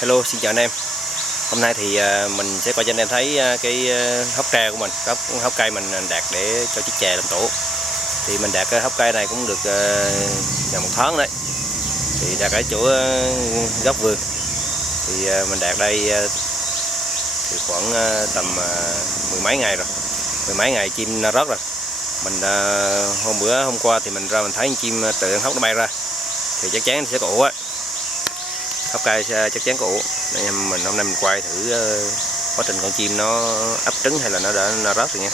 Hello, xin chào anh em. Hôm nay thì mình sẽ coi cho anh em thấy cái hốc tre của mình, hốc cây mình đạt để cho chiếc chè làm tổ. Thì mình đạt cái hốc cây này cũng được gần 1 tháng đấy. Thì đạt ở chỗ góc vườn. Thì mình đạt đây thì khoảng tầm mười mấy ngày rồi. Mười mấy ngày chim nó rớt rồi. Mình hôm qua thì mình ra mình thấy chim tự hốc nó bay ra. Thì chắc chắn sẽ có ổ á. Hốc cây chắc chắn có ổ. Nên hôm nay mình quay thử quá trình con chim nó ấp trứng hay là nó rớt rồi nha.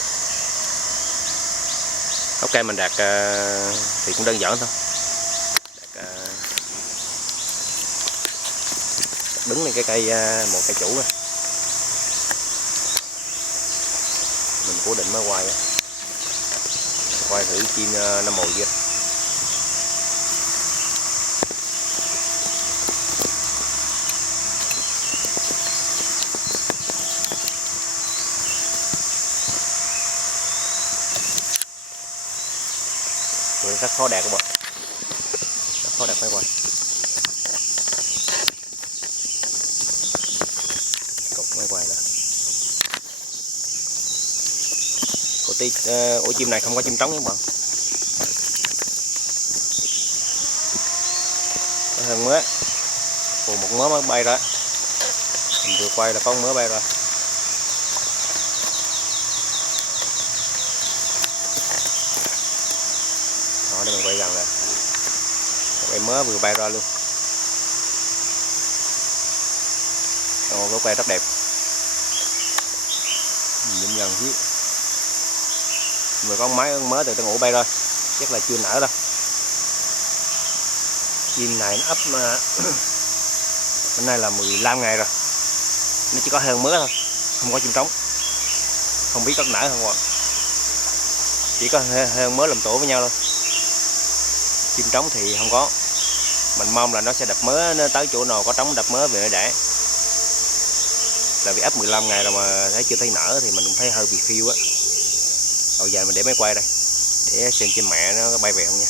Hốc cây mình đạt thì cũng đơn giản thôi. Đạt đứng lên cái cây một cây chủ này. Mình cố định mới quay thử chim nó mồi chưa. Rất khó đạt các bạn, rất khó đạt máy quay. Cục máy quay là ổ chim này không có chim trống các bạn. Có hơn mớ, một mớ mới bay ra. Mình vừa quay là có mớ bay ra. Đó, để mình quay gần nè, một em mớ vừa bay ra luôn. Gốc cây rất đẹp, nhìn gần chứ. Vừa có mấy mớ từ trong ổ bay ra, chắc là chưa nở đâu. Chim này nó ấp hôm nay là 15 ngày rồi, nó chỉ có hơn mớ thôi, không có chim trống, không biết có nở không ạ. Chỉ có hơn mớ làm tổ với nhau thôi. Chim trống thì không có. Mình mong là nó sẽ đập mớ, nó tới chỗ nào có trống đập mớ về nó đẻ. Là vì ấp 15 ngày rồi mà thấy chưa thấy nở thì mình cũng thấy hơi bị phiêu á. Bây giờ mình để máy quay đây để xem chim mẹ nó có bay về không nha.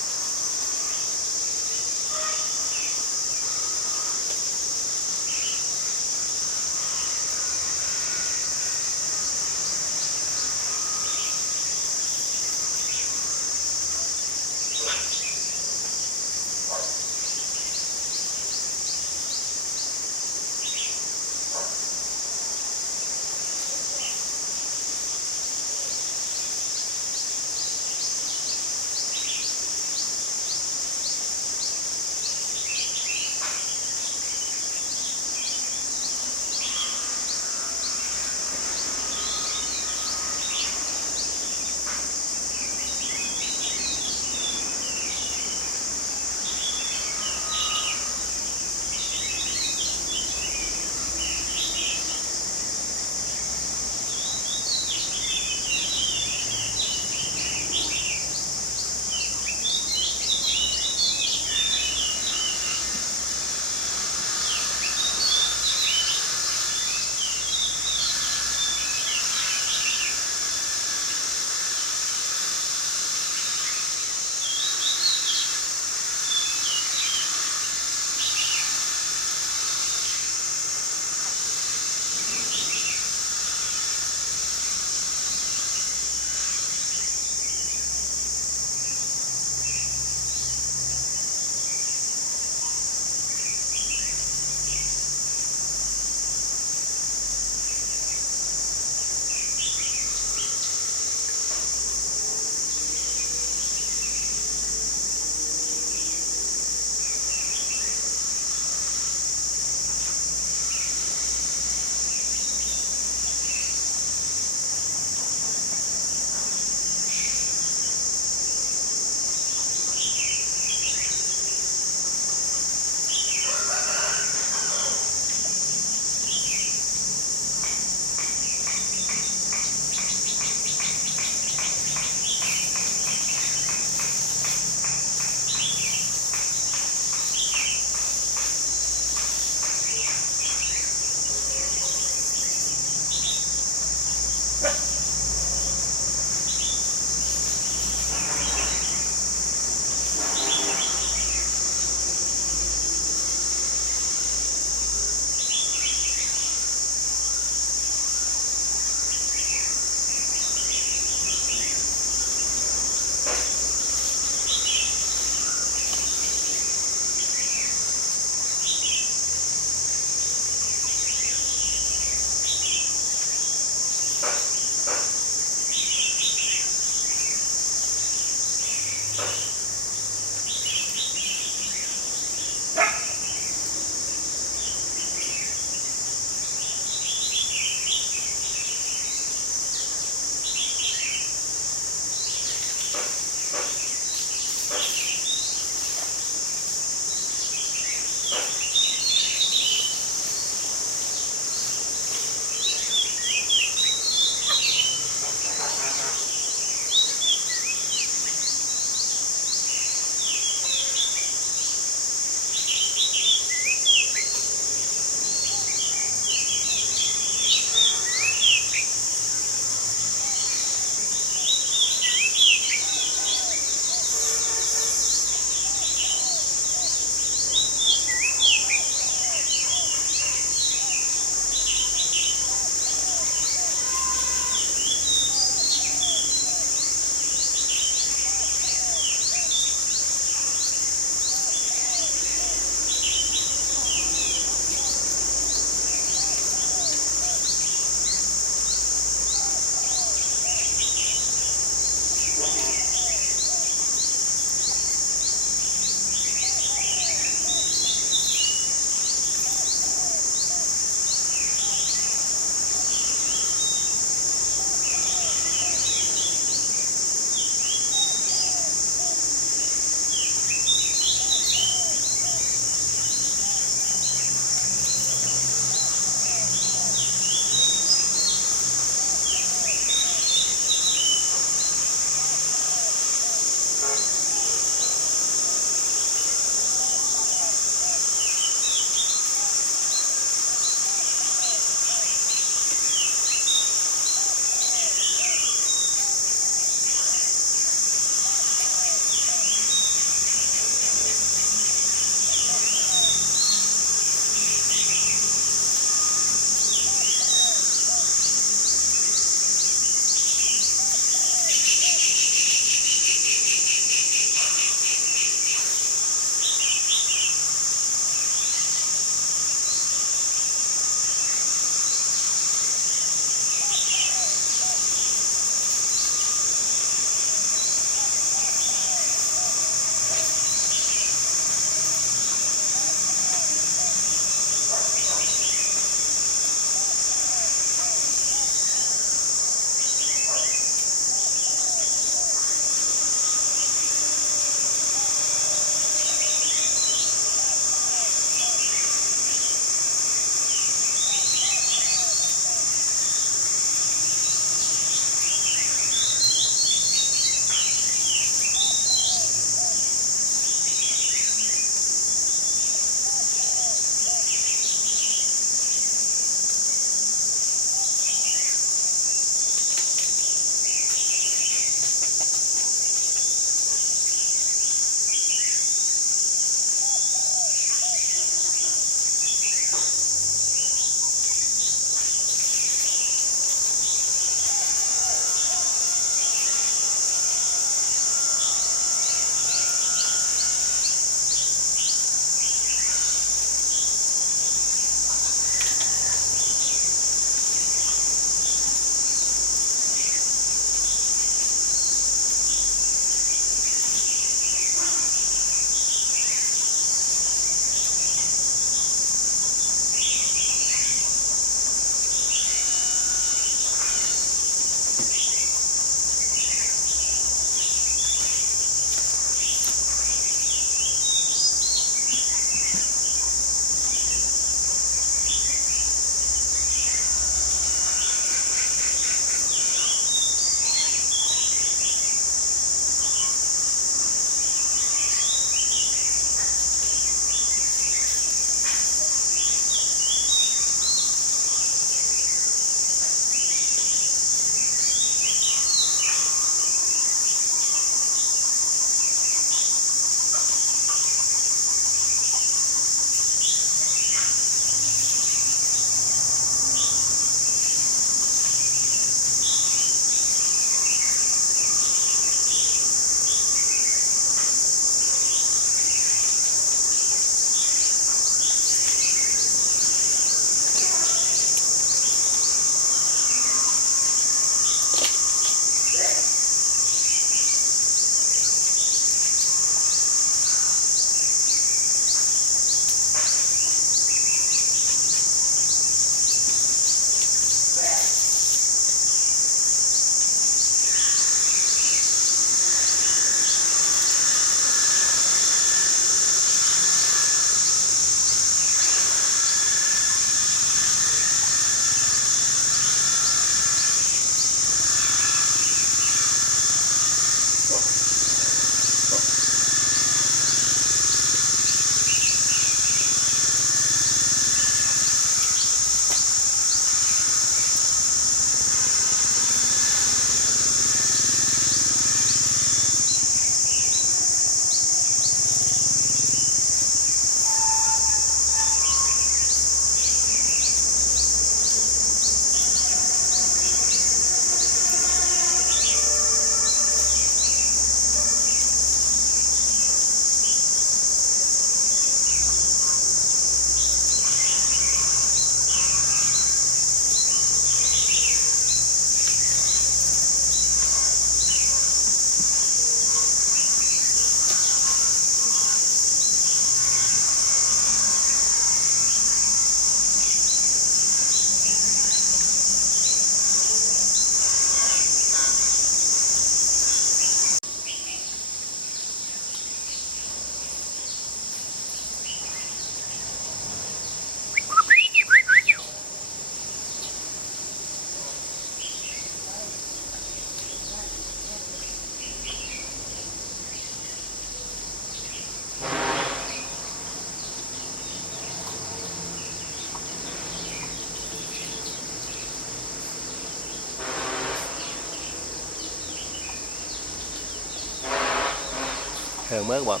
Hơn mới các bạn,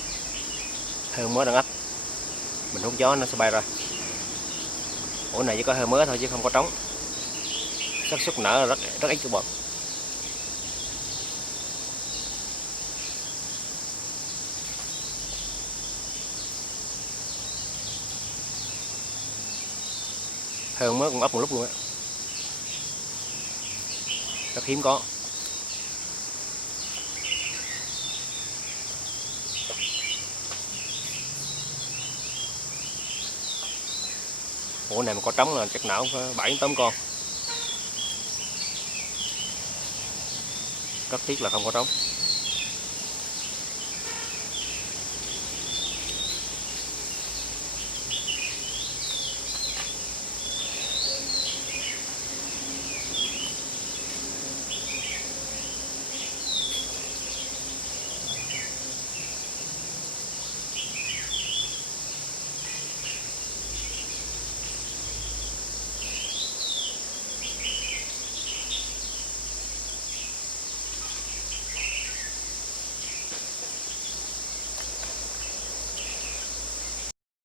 hơn mới đang ấp, mình hút gió nó sẽ bay ra. Ổ này chỉ có hơi mới thôi chứ không có trống, xác suất nở là rất ít các bạn. Hơn mới cũng ấp một lúc luôn á, rất hiếm có. Ổ này mà có trống là chắc não có 7-8 con. Rất tiếc là không có trống.